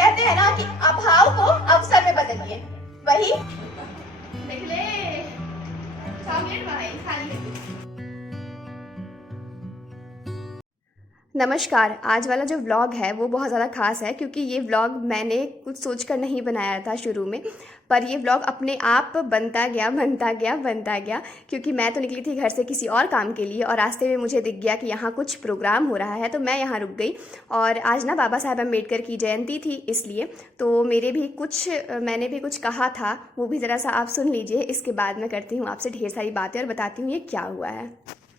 कहते हैं ना कि अभाव को अवसर में बदलिए, वही देख ले चॉकलेट भाई खाली। नमस्कार। आज वाला जो व्लॉग है वो बहुत ज़्यादा खास है क्योंकि ये व्लॉग मैंने कुछ सोचकर नहीं बनाया था शुरू में, पर ये व्लॉग अपने आप बनता गया क्योंकि मैं तो निकली थी घर से किसी और काम के लिए और रास्ते में मुझे दिख गया कि यहाँ कुछ प्रोग्राम हो रहा है, तो मैं यहाँ रुक गई। और आज ना बाबा साहेब अम्बेडकर की जयंती थी, इसलिए तो मैंने भी कुछ कहा था, वो भी ज़रा सा आप सुन लीजिए। इसके बाद मैं करती हूँ आपसे ढेर सारी बातें और बताती हूँ ये क्या हुआ है।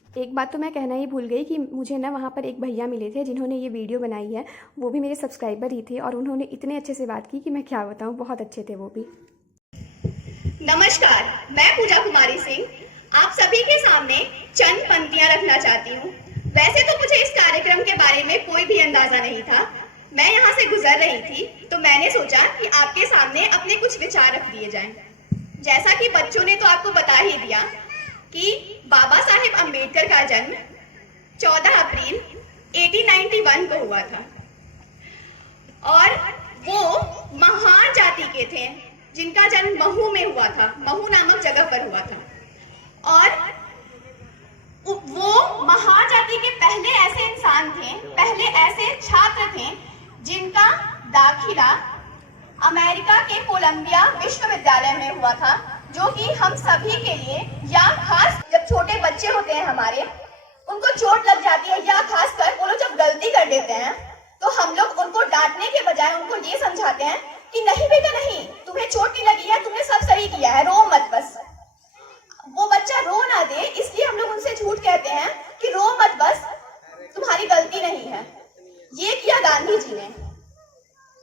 एक बात तो मैं कहना ही भूल गई कि मुझे ना वहाँ पर एक भैया मिले थे जिन्होंने ये वीडियो बनाई है, वो भी मेरे सब्सक्राइबर ही थे और उन्होंने इतने अच्छे से बात की कि मैं क्या बताऊँ, बहुत अच्छे थे वो भी। नमस्कार, मैं पूजा कुमारी सिंह आप सभी के सामने चंद पंक्तियां रखना चाहती हूँ। वैसे तो मुझे इस कार्यक्रम के बारे में कोई भी अंदाजा नहीं था। मैं यहाँ से गुजर रही थी तो मैंने सोचा कि आपके सामने अपने कुछ विचार रख दिए जाएं। जैसा कि बच्चों ने तो आपको बता ही दिया कि बाबा साहेब अम्बेडकर का जन्म 14 अप्रैल 1891 को हुआ था और वो महार जाति के थे जिनका जन्म महू में हुआ था, महू नामक जगह पर हुआ था। और वो महार जाति के पहले ऐसे इंसान थे, पहले ऐसे छात्र थे जिनका दाखिला अमेरिका के कोलंबिया विश्वविद्यालय में हुआ था, जो कि हम सभी के लिए, या खास जब छोटे बच्चे होते हैं हमारे, उनको चोट लग जाती है, या खास कर वो लोग जब गलती कर देते हैं तो हम लोग उनको डांटने के बजाय उनको ये समझाते हैं कि नहीं बेटा नहीं, तुम्हें चोट नहीं लगी है, तुमने सब सही किया है, रो मत। बस वो बच्चा रो ना दे इसलिए हम लोग उनसे झूठ कहते हैं कि रो मत, बस तुम्हारी गलती नहीं है। ये किया गांधी जी ने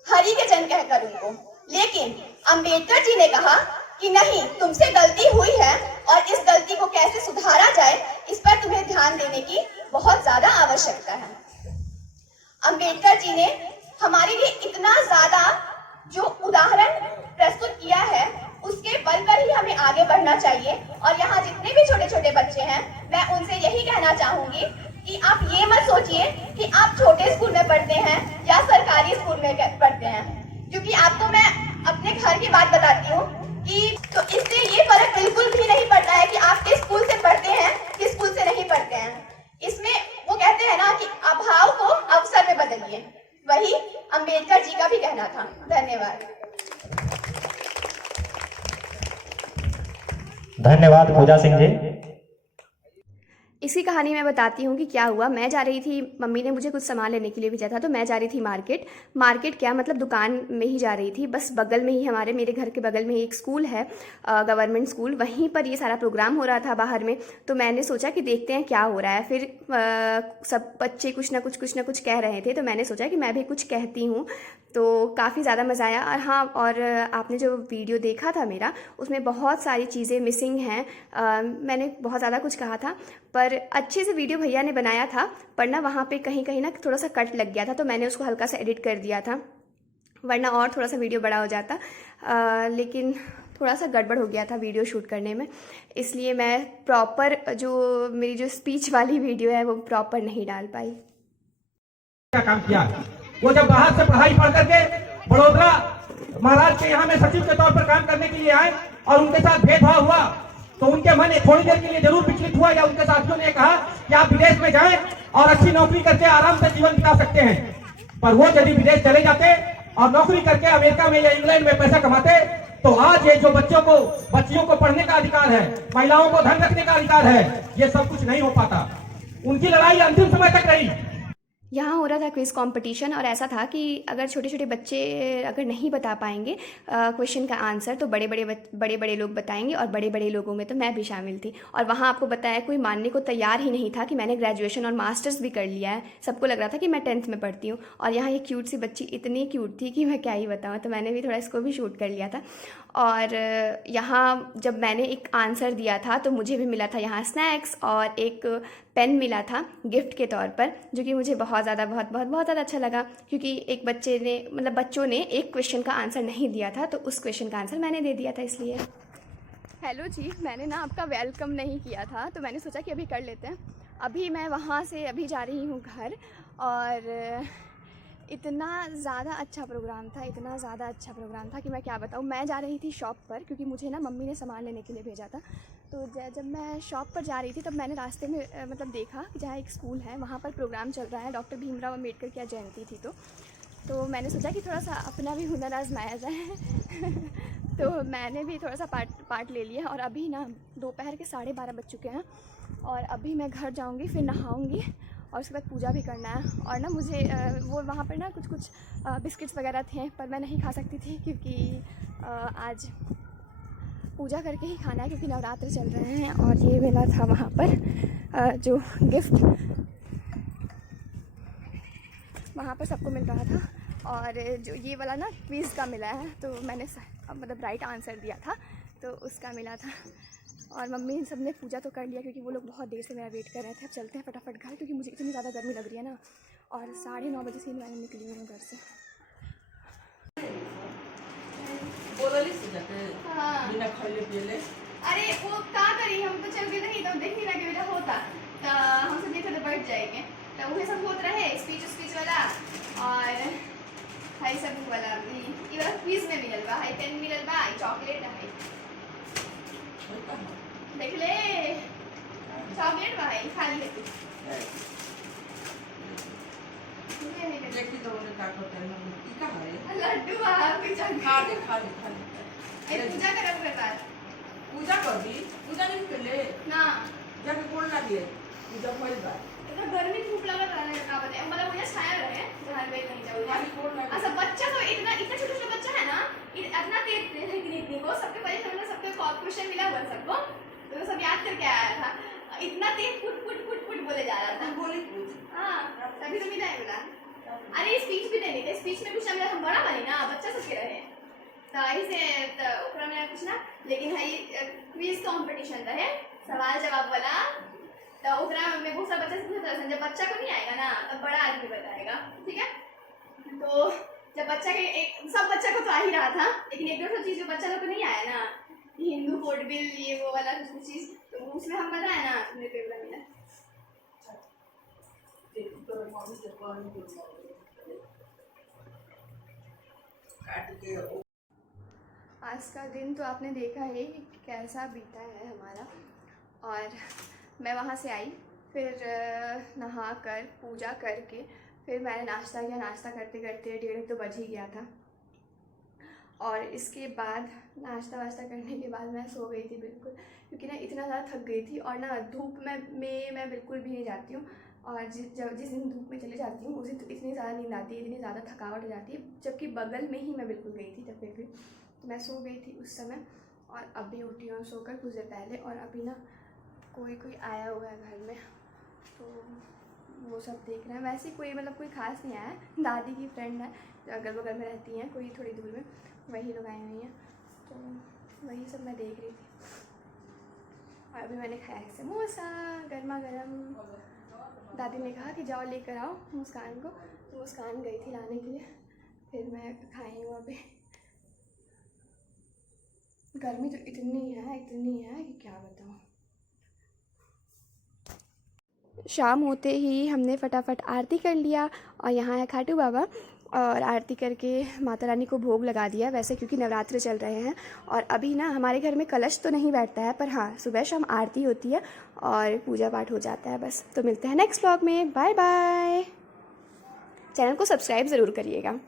हरि के जन कहकर उनको, लेकिन अंबेडकर जी ने कहा कि नहीं, तुमसे गलती हुई है और इस गलती को कैसे सुधारा जाए इस पर तुम्हें ध्यान देने की बहुत ज्यादा आवश्यकता है। अंबेडकर जी ने हमारे लिए इतना ज्यादा जो उदाहरण प्रस्तुत किया है उसके बल पर ही हमें आगे बढ़ना चाहिए। और यहाँ जितने भी छोटे छोटे बच्चे हैं, मैं उनसे यही कहना चाहूंगी कि आप ये मत सोचिए कि आप छोटे स्कूल में पढ़ते हैं या सरकारी स्कूल में पढ़ते हैं, क्योंकि आपको मैं अपने घर की बात बताती हूँ कि तो इससे ये फर्क बिल्कुल भी नहीं पड़ता है कि आप किस स्कूल से पढ़ते हैं किस स्कूल से नहीं पढ़ते हैं। इसमें वो कहते हैं ना कि अभाव को अवसर में बदलिए, वही अंबेडकर जी का भी कहना था। धन्यवाद पूजा सिंह जी। इसी कहानी में बताती हूँ कि क्या हुआ। मैं जा रही थी, मम्मी ने मुझे कुछ सामान लेने के लिए भेजा था, तो मैं जा रही थी मार्केट क्या मतलब दुकान में ही जा रही थी। बस बगल में ही मेरे घर के बगल में ही एक स्कूल है, गवर्नमेंट स्कूल, वहीं पर ये सारा प्रोग्राम हो रहा था बाहर में। तो मैंने सोचा कि देखते हैं क्या हो रहा है। फिर सब बच्चे कुछ ना कुछ कह रहे थे, तो मैंने सोचा कि मैं भी कुछ कहती हूँ, तो काफ़ी ज़्यादा मज़ा आया। और हाँ, और आपने जो वीडियो देखा था मेरा, उसमें बहुत सारी चीज़ें मिसिंग हैं। मैंने बहुत ज़्यादा कुछ कहा था, पर अच्छे से वीडियो भैया ने बनाया था, पर ना वहाँ पे कहीं कहीं ना थोड़ा सा कट लग गया था, तो मैंने उसको हल्का सा एडिट कर दिया था, वरना और थोड़ा सा वीडियो बड़ा हो जाता। लेकिन थोड़ा सा गड़बड़ हो गया था वीडियो शूट करने में, इसलिए मैं प्रॉपर मेरी जो स्पीच वाली वीडियो है वो प्रॉपर नहीं डाल पाई। क्या काम किया, वो जब बाहर से पढ़ाई पढ़ करके बड़ोदरा महाराज के यहाँ में सचिव के तौर पर काम करने के लिए आए और उनके साथ भेदभाव हुआ, तो उनके मन थोड़ी देर के लिए जरूर विचलित हुआ, या उनके साथियों ने कहा कि आप विदेश में जाएं और अच्छी नौकरी करके आराम से जीवन बिता सकते हैं। पर वो यदि विदेश चले जाते और नौकरी करके अमेरिका में या इंग्लैंड में पैसा कमाते, तो आज ये जो बच्चियों को पढ़ने का अधिकार है, महिलाओं को धन रखने का अधिकार है, ये सब कुछ नहीं हो पाता। उनकी लड़ाई अंतिम समय तक रही। यहाँ हो रहा था क्विज़ कंपटीशन, और ऐसा था कि अगर छोटे छोटे बच्चे अगर नहीं बता पाएंगे क्वेश्चन का आंसर, तो बड़े बड़े लोग बताएंगे, और बड़े बड़े लोगों में तो मैं भी शामिल थी। और वहाँ आपको बताया, कोई मानने को तैयार ही नहीं था कि मैंने ग्रेजुएशन और मास्टर्स भी कर लिया है। सबको लग रहा था कि मैं 10th में पढ़ती हूँ। और यहाँ ये क्यूट सी बच्ची इतनी क्यूट थी कि मैं क्या ही बताऊँ, तो मैंने भी थोड़ा इसको भी शूट कर लिया था। और यहाँ जब मैंने एक आंसर दिया था तो मुझे भी मिला था यहाँ स्नैक्स और एक पेन मिला था गिफ्ट के तौर पर, जो कि मुझे बहुत ज़्यादा अच्छा लगा, क्योंकि एक बच्चों ने एक क्वेश्चन का आंसर नहीं दिया था, तो उस क्वेश्चन का आंसर मैंने दे दिया था इसलिए। हेलो जी, मैंने ना आपका वेलकम नहीं किया था, तो मैंने सोचा कि अभी कर लेते हैं। अभी मैं वहाँ से अभी जा रही हूँ घर, और इतना ज़्यादा अच्छा प्रोग्राम था, इतना ज़्यादा अच्छा प्रोग्राम था कि मैं क्या बताऊँ। मैं जा रही थी शॉप पर, क्योंकि मुझे ना मम्मी ने सामान लेने के लिए भेजा था। तो जब मैं शॉप पर जा रही थी तब मैंने रास्ते में मतलब देखा कि जहाँ एक स्कूल है वहाँ पर प्रोग्राम चल रहा है, डॉक्टर भीमराव अम्बेडकर की जयंती थी। तो मैंने सोचा कि थोड़ा सा अपना भी हुनर आजमाया जाए तो मैंने भी थोड़ा सा पार्ट ले लिया। और अभी ना दोपहर के 12:30 बज चुके हैं और अभी मैं घर जाऊंगी, फिर नहाऊंगी और उसके बाद पूजा भी करना है। और ना मुझे वो वहाँ पर ना कुछ बिस्किट्स वगैरह थे, पर मैं नहीं खा सकती थी क्योंकि आज पूजा करके ही खाना है, क्योंकि नवरात्र चल रहे हैं। और ये मिला था वहाँ पर जो गिफ्ट वहाँ पर सबको मिल रहा था। और जो ये वाला ना क्विज़ का मिला है, तो मैंने मतलब राइट आंसर दिया था तो उसका मिला था। और मम्मी सब ने पूजा तो कर लिया, क्योंकि वो लोग बहुत देर से मेरा वेट कर रहे थे। अब चलते हैं फटाफट घर, क्योंकि मुझे इतनी ज़्यादा गर्मी लग रही है ना। और 9:30 बजे से मैं निकली हूँ घर से। हाँ। अरे वो क्या करी, हम तो चल के नहीं तो देख नहीं लगे बेटा होता तो हम सब देखे तो बैठ जाएंगे। तो वही सब होत रहे स्पीच वाला और हाई सब वाला ये वाला क्विज में मिलल बा, हाई पेन मिलल बा, हाई चॉकलेट है, देख ले चॉकलेट बा, हाई खाली है लड्डू बा, पूजा करब करता पूजा कर दी, पूजा नहीं कर ले ना जाके कोण लागी पूजा होइल बा इतना गर्मी धूप लगत रहे का बताए, मतलब मुझे छाया रहे जहां पे नहीं जाऊँ खाली कोण लागी अच्छा बच्चा तो इतना छोटा बच्चा है ना, इतना तेज है कि नहीं को सबके पहले हमने सबके क्वेश्चन मिला हुआ सबको, तो सब याद करके आया था। इतना तेज फुट बोले जा रहा था। बोली पूछ हाँ तभी तो मिला है बोला। अरे स्पीच भी देनी थी, स्पीच में कुछ हम बड़ा बनी ना, बच्चा सबके रहे तो ऐसे तो ओकरा में कुछ ना, लेकिन है क्विज कंपटीशन रहे सवाल जवाब वाला, तो ओकरा में बहुत सारा बच्चा से पूछता है। जब बच्चा को नहीं आएगा ना तब बड़ा आदमी बताएगा, ठीक है। तो जब बच्चा के सब बच्चा को तो आ ही रहा था, लेकिन एक दो चीज़ जो बच्चा लोग को नहीं आया ना, हिंदू कोड बिल ये वो वाला कुछ चीज़, तो उसमें हम बताए ना अपने पेपर मिला। आज का दिन तो आपने देखा है कि कैसा बीता है हमारा। और मैं वहाँ से आई, फिर नहा कर पूजा करके फिर मैंने नाश्ता किया। नाश्ता करते करते 1:30 तो बज ही गया था। और इसके बाद नाश्ता वाश्ता करने के बाद मैं सो गई थी बिल्कुल, क्योंकि ना इतना ज़्यादा थक गई थी। और ना धूप में मैं बिल्कुल भी नहीं जाती हूँ, और जिस दिन धूप में चले जाती हूँ उस दिन तो इतनी ज़्यादा नींद आती है, इतनी ज़्यादा थकावट हो जाती है, जबकि बगल में ही मैं बिल्कुल गई थी तब फिर भी। तो मैं सो गई थी उस समय, और अभी उठी हूँ सोकर कुछ देर पहले। और अभी ना कोई आया हुआ है घर में, तो वो सब देख रहे हैं। वैसे कोई मतलब कोई खास नहीं आया है, दादी की फ्रेंड है जो अगल बगल में रहती हैं, कोई थोड़ी दूर में, वही लोग आए हुई हैं। तो वही सब मैं देख रही थी। और अभी मैंने खाया है समोसा गर्मा गर्म। दादी ने कहा कि जाओ लेकर आओ मुस्कान को, तो मुस्कान गई थी लाने के लिए, फिर मैं खाई हूँ। अभी गर्मी तो इतनी है कि क्या बताऊँ। शाम होते ही हमने फटाफट आरती कर लिया, और यहाँ है खाटू बाबा, और आरती करके माता रानी को भोग लगा दिया। वैसे क्योंकि नवरात्र चल रहे हैं, और अभी ना हमारे घर में कलश तो नहीं बैठता है, पर हाँ सुबह शाम आरती होती है और पूजा पाठ हो जाता है बस। तो मिलते हैं नेक्स्ट व्लॉग में, बाय बाय। चैनल को सब्सक्राइब ज़रूर करिएगा।